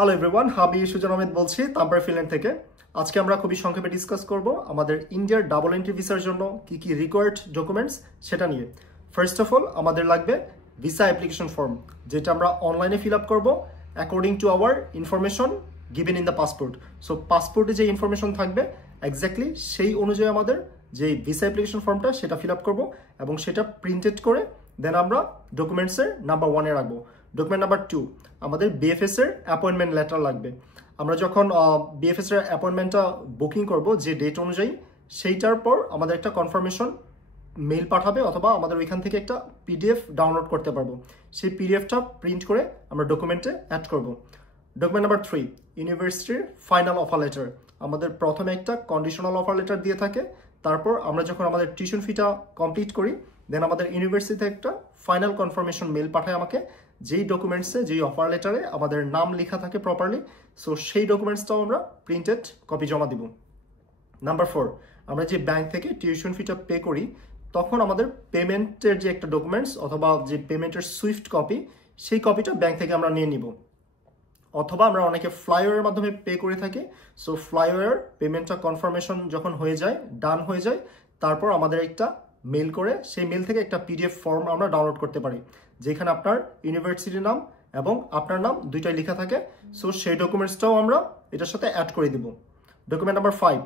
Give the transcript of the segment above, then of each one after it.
Hello everyone, আমি সুজন আহমেদ বলছি তাম্পার Finland থেকে। আজকে আমরা খুবই সংক্ষেপে ডিসকাস করব আমাদের ইন্ডিয়ার ডাবল এন্ট্রি ভিসার জন্য কি কি রিকোয়ার্ড ডকুমেন্টস সেটা নিয়ে। ফার্স্ট অফ অল আমাদের লাগবে ভিসা অ্যাপ্লিকেশন ফর্ম, যেটা আমরা অনলাইনে ফিল আপ করবো according to our information given in the passport. So পাসপোর্টে যে ইনফরমেশন থাকবে এক্স্যাক্টলি সেই অনুযায়ী আমাদের যে ভিসা অ্যাপ্লিকেশন ফর্মটা সেটা ফিল আপ করবো এবং সেটা প্রিন্টেড করে দেন আমরা ডকুমেন্টসের নাম্বার 1-এ রাখবো। ডকুমেন্ট নাম্বার 2, আমাদের বিএফএস এর অ্যাপয়েন্টমেন্ট লেটার লাগবে। আমরা যখন বিএফএস এর অ্যাপয়েন্টমেন্টটা বুকিং করব যে ডেট অনুযায়ী, সেইটার পর আমাদের একটা কনফার্মেশন মেইল পাঠাবে অথবা আমাদের ওইখান থেকে একটা পিডিএফ ডাউনলোড করতে পারবো। সেই পিডিএফটা প্রিন্ট করে আমরা ডকুমেন্টে অ্যাড করব। ডকুমেন্ট নাম্বার 3, ইউনিভার্সিটির ফাইনাল অফার লেটার। আমাদের প্রথমে একটা কন্ডিশনাল অফার লেটার দিয়ে থাকে, তারপর আমরা যখন আমাদের টিউশন ফিটা কমপ্লিট করি দেন আমাদের ইউনিভার্সিটিতে একটা ফাইনাল কনফার্মেশন মেল পাঠায় আমাকে, যেই ডকুমেন্টসে যেই অফার লেটারে আমাদের নাম লেখা থাকে প্রপারলি। সো সেই ডকুমেন্টসটাও আমরা প্রিন্টেড কপি জমা দিব। নাম্বার 4, আমরা যে ব্যাংক থেকে টিউশন ফিটা পে করি তখন আমাদের পেমেন্টের যে একটা ডকুমেন্টস অথবা যে পেমেন্টের সুইফট কপি, সেই কপিটা ব্যাংক থেকে আমরা নিয়ে নিব। অথবা আমরা অনেকে ফ্লাইওভারের মাধ্যমে পে করে থাকি। সো ফ্লাইওভার পেমেন্টটা কনফার্মেশন যখন হয়ে যায়, ডান হয়ে যায়, তারপর আমাদের একটা মেল করে সেই মেল থেকে একটা পিডিএফ ফর্ম আমরা ডাউনলোড করতে পারি, যেখানে আপনার ইউনিভার্সিটির নাম এবং আপনার নাম দুইটাই লেখা থাকে। সো সেই ডকুমেন্টসটাও আমরা এটার সাথে অ্যাড করে দিব। Document number 5,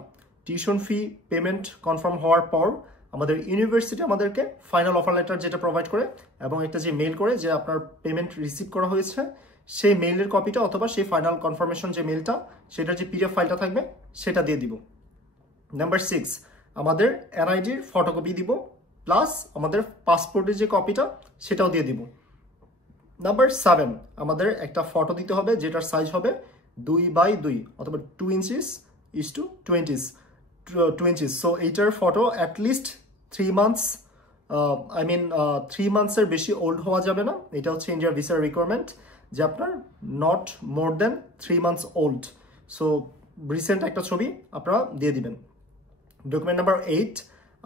tuition fee payment confirm হওয়ার পর আমাদের ইউনিভার্সিটি আমাদেরকে ফাইনাল অফার লেটার যেটা প্রোভাইড করে এবং একটা যে মেল করে যে আপনার পেমেন্ট রিসিভ করা হয়েছে, সেই মেইলের কপিটা অথবা সেই ফাইনাল কনফার্মেশন যে মেলটা সেটার যে পিডিএফ ফাইলটা থাকবে সেটা দিয়ে দিব। নাম্বার 6, আমাদের এনআইডির ফটোকপি দিব, প্লাস আমাদের পাসপোর্টের যে কপিটা সেটাও দিয়ে দিব। নাম্বার 7, আমাদের একটা ফটো দিতে হবে যেটার সাইজ হবে 2x2 অথবা 2 inches is to 2 inches. So এইটার ফটো অ্যাটলিস্ট 3 মান্থস, 3 মান্থসের বেশি ওল্ড হওয়া যাবে না। এটা হচ্ছে ইন্ডিয়ার ভিসার রিকোয়ারমেন্ট যে আপনার not more than 3 months old. So recent একটা ছবি আপনারা দিয়ে দিবেন। ডকুমেন্ট নাম্বার 8,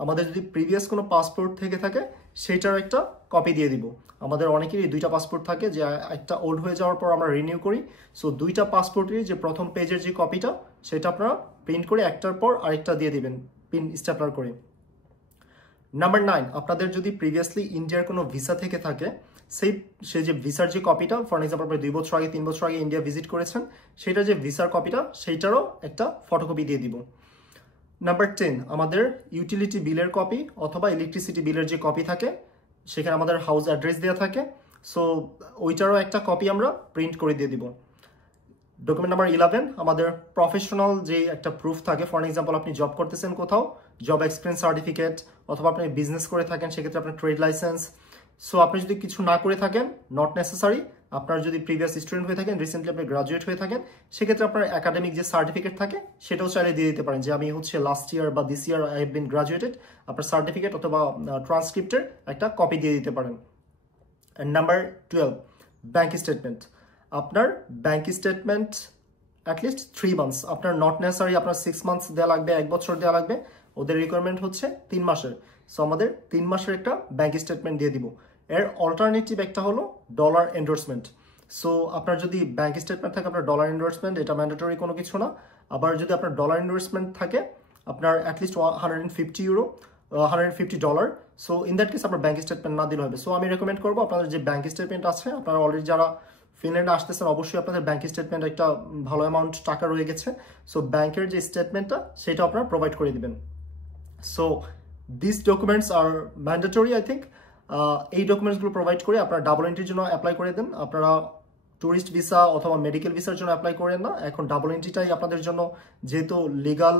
আমাদের যদি প্রিভিয়াস কোনো পাসপোর্ট থেকে থাকে সেইটার একটা কপি দিয়ে দিব। আমাদের অনেকেরই 2টা পাসপোর্ট থাকে, যে একটা ওল্ড হয়ে যাওয়ার পর আমরা রিনিউ করি। সো 2টা পাসপোর্টেরই যে প্রথম পেজের যে কপিটা সেটা আপনারা প্রিন্ট করে একটার পর আরেকটা দিয়ে দিবেন পিন স্ট্যাপলার করে। নাম্বার 9, আপনাদের যদি প্রিভিয়াসলি ইন্ডিয়ার কোনো ভিসা থেকে থাকে, সেই যে ভিসার যে কপিটা, ফর এক্সাম্পল আপনি 2 বছর আগে 3 বছর আগে ইন্ডিয়া ভিজিট করেছেন, সেটা যে ভিসার কপিটা সেইটারও একটা ফটোকপি দিয়ে দিব। নাম্বার 10, আমাদের ইউটিলিটি বিলের কপি অথবা ইলেকট্রিসিটি বিলের যে কপি থাকে সেখানে আমাদের হাউস অ্যাড্রেস দেওয়া থাকে। সো ওইটারও একটা কপি আমরা প্রিন্ট করে দিয়ে দিব। ডকুমেন্ট নাম্বার 11, আমাদের প্রফেশনাল যে একটা প্রুফ থাকে, ফর এক্সাম্পল আপনি জব করতেছেন কোথাও, জব এক্সপিরিয়েন্স সার্টিফিকেট, অথবা আপনি বিজনেস করে থাকেন সেক্ষেত্রে আপনার ট্রেড লাইসেন্স। সো আপনি যদি কিছু না করে থাকেন, নট নেসেসারি, আপনার যদি প্রিভিয়াস স্টুডেন্ট হয়ে থাকেন, রিসেন্টলি আপনি গ্রাজুয়েট হয়ে থাকেন, সেক্ষেত্রে আপনার একাডেমিক যে সার্টিফিকেট থাকে সেটাও চাইলে দিয়ে দিতে পারেন, যে আমি হচ্ছে লাস্ট ইয়ার বা this year I have been graduated. আপনার সার্টিফিকেট অথবা ট্রান্সক্রিপ্টের একটা কপি দিয়ে দিতে পারেন। And number 12, bank statement. আপনার ব্যাঙ্ক স্টেটমেন্ট অ্যাটলিস্ট 3 মান্থস, আপনার নট নেসেসারি আপনার 6 মান্থস দেওয়া লাগবে, 1 বছর দেওয়া লাগবে। ওদের রিকোয়ারমেন্ট হচ্ছে 3 মাসের। সো আমাদের 3 মাসের একটা ব্যাঙ্ক স্টেটমেন্ট দিয়ে দিব। এর অল্টারনেটিভ একটা হলো ডলার এন্ডোর্সমেন্ট। সো আপনার যদি ব্যাঙ্ক স্টেটমেন্ট থাকে আপনার ডলার এন্ডোর্সমেন্ট, এটা ম্যান্ডেটরি কোনো কিছু না। আবার যদি আপনার ডলার এন্ডোর্সমেন্ট থাকে আপনার at least $150। So in that case আপনার ব্যাঙ্ক স্টেটমেন্ট না দিলে হবে। সো আমি রেকমেন্ড করবো আপনাদের যে ব্যাঙ্ক স্টেটমেন্ট আছে, আপনারা অলরেডি যারা ফিনল্যান্ডে আসতেছেন অবশ্যই আপনাদের ব্যাঙ্ক স্টেটমেন্ট একটা ভালো অ্যামাউন্ট টাকা রয়ে গেছে। সো ব্যাংকের যে স্টেটমেন্টটা সেটা আপনারা প্রোভাইড করে দিবেন। So this documents are mandatory I think. এই ডকুমেন্টসগুলো প্রোভাইড করে আপনারা ডাবল এন্ট্রির জন্য অ্যাপ্লাই করে দেন। আপনারা ট্যুরিস্ট ভিসা অথবা মেডিকেল ভিসার জন্য অ্যাপ্লাই করেন না, এখন ডাবল এন্ট্রিটাই আপনাদের জন্য যেহেতু লিগাল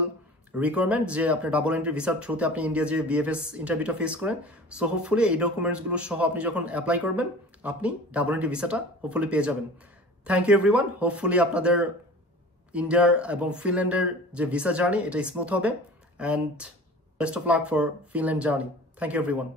রিকোয়ারমেন্ট যে আপনি ডাবল এন্ট্রি ভিসার থ্রুতে আপনি ইন্ডিয়া যে বিএফএস ইন্টারভিউটা ফেস করেন। সো হোপফুলি এই ডকুমেন্টসগুলো সহ আপনি যখন অ্যাপ্লাই করবেন আপনি ডাবল এন্ট্রি ভিসাটা হোপফুলি পেয়ে যাবেন। Thank you everyone. হোপফুলি আপনাদের ইন্ডিয়ার এবং ফিনল্যান্ডের যে ভিসা জার্নি এটা স্মুথ হবে। And best of luck for Finland journey. Thank you everyone.